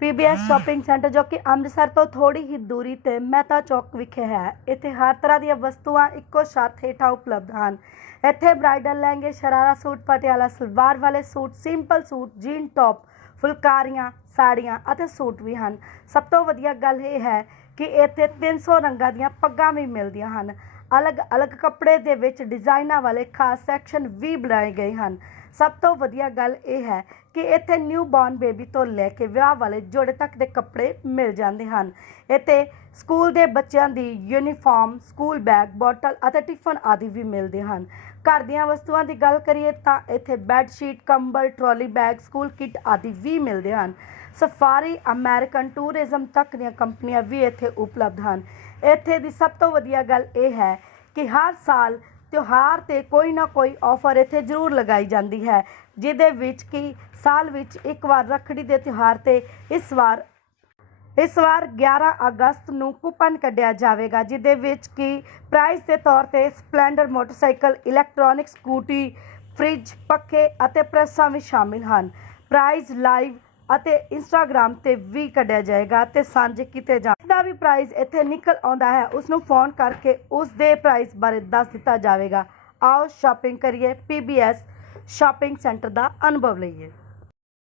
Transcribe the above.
ਪੀਬੀਐਸ shopping centre ਜੋ ਕਿ ਅੰਮ੍ਰਿਤਸਰ ਤੋਂ ਥੋੜੀ ਹੀ ਦੂਰੀ ਤੇ ਮਹਿਤਾ ਚੌਕ ਵਿਖੇ ਹੈ, ਇੱਥੇ ਹਰ ਤਰ੍ਹਾਂ ਦੀਆਂ ਵਸਤੂਆਂ ਇੱਕੋ ਛੱਤ ਹੇਠਾਂ ਉਪਲਬਧ ਹਨ। ਇੱਥੇ ਬ੍ਰਾਈਡਲ ਲਹਿੰਗੇ, ਸ਼ਰਾਰਾ ਸੂਟ, ਪਟਿਆਲਾ ਸਲਵਾਰ ਵਾਲੇ suit simple suit jean top ਫੁਲਕਾਰੀਆਂ, ਸਾੜੀਆਂ ਅਤੇ ਸੂਟ ਵੀ ਹਨ। ਸਭ ਤੋਂ ਵਧੀਆ ਗੱਲ ਇਹ ਹੈ ਕਿ ਇੱਥੇ 300 ਰੰਗਾਂ ਦੀਆਂ ਪੱਗਾਂ ਵੀ ਮਿਲਦੀਆਂ ਹਨ। ਅਲੱਗ-ਅਲੱਗ ਕੱਪੜੇ ਦੇ ਵਿੱਚ ਡਿਜ਼ਾਈਨਾਂ ਵਾਲੇ ਖਾਸ ਸੈਕਸ਼ਨ ਵੀ ਬਣਾਏ ਗਏ ਹਨ। ਸਭ ਤੋਂ ਵਧੀਆ ਗੱਲ ਇਹ ਹੈ ਕਿ ਇੱਥੇ ਨਿਊ ਬੌਰਨ ਬੇਬੀ ਤੋਂ ਲੈ ਕੇ ਵਿਆਹ ਵਾਲੇ ਜੋੜੇ ਤੱਕ ਦੇ ਕੱਪੜੇ ਮਿਲ ਜਾਂਦੇ ਹਨ। ਇੱਥੇ ਸਕੂਲ ਦੇ ਬੱਚਿਆਂ ਦੀ ਯੂਨੀਫਾਰਮ, ਸਕੂਲ ਬੈਗ, ਬੋਟਲ ਅਤੇ ਟਿਫਨ ਆਦਿ ਵੀ ਮਿਲਦੇ ਹਨ। ਘਰ ਦੀਆਂ ਵਸਤੂਆਂ ਦੀ ਗੱਲ ਕਰੀਏ ਤਾਂ ਇੱਥੇ ਬੈੱਡ ਸ਼ੀਟ ਕੰਬਲ, ਟਰਾਲੀ ਬੈਗ, ਸਕੂਲ ਕਿੱਟ ਆਦਿ ਵੀ ਮਿਲਦੇ ਹਨ। ਸਫਾਰੀ ਅਮਰੀਕਨ ਟੂਰਿਜ਼ਮ ਤੱਕ ਦੀਆਂ ਕੰਪਨੀਆਂ ਵੀ ਇੱਥੇ ਉਪਲਬਧ ਹਨ। ਇੱਥੇ ਦੀ ਸਭ ਤੋਂ ਵਧੀਆ ਗੱਲ ਇਹ ਹੈ ਕਿ ਹਰ ਸਾਲ ਤਿਉਹਾਰ ਤੇ ਕੋਈ ਨਾ ਕੋਈ ਆਫਰ ਇੱਥੇ ਜ਼ਰੂਰ ਲਗਾਈ ਜਾਂਦੀ ਹੈ, ਜਿਹਦੇ ਵਿੱਚ ਕਿ ਸਾਲ ਵਿੱਚ ਇੱਕ ਵਾਰ ਰੱਖੜੀ ਦੇ ਤਿਉਹਾਰ ਤੇ ਇਸ ਵਾਰ ਇਸ ਵਾਰ 11 ਅਗਸਤ ਨੂੰ ਕੂਪਨ ਕੱਢਿਆ ਜਾਵੇਗਾ, ਜਿਹਦੇ ਵਿੱਚ ਕਿ ਪ੍ਰਾਈਜ਼ ਦੇ ਤੌਰ ਤੇ Splendor motorcycle, electronic scooty, fridge, ਪੱਖੇ ਅਤੇ ਪ੍ਰੈਸਾਂ ਵੀ ਸ਼ਾਮਿਲ ਹਨ। ਪ੍ਰਾਈਜ਼ ਲਾਈਵ ਅਤੇ ਇੰਸਟਾਗ੍ਰam ਤੇ ਵੀ ਕੱਢਿਆ ਜਾਏਗਾ ਤੇ ਸਾਂਝੇ ਕੀਤੇ ਜਾ ਦਾ ਵੀ ਪ੍ਰਾਈਜ਼ ਇੱਥੇ ਨਿਕਲ ਆਉਂਦਾ ਹੈ ਉਸ ਨੂੰ ਫੋਨ ਕਰਕੇ ਉਸ ਦੇ ਪ੍ਰਾਈਜ਼ ਬਾਰੇ ਦੱਸ ਦਿੱਤਾ ਜਾਵੇਗਾ। ਆਓ ਸ਼ਾਪਿੰਗ ਕਰੀਏ PBS ਸ਼ਾਪਿੰਗ ਸੈਂਟਰ ਦਾ ਅਨੁਭਵ ਲਈਏ।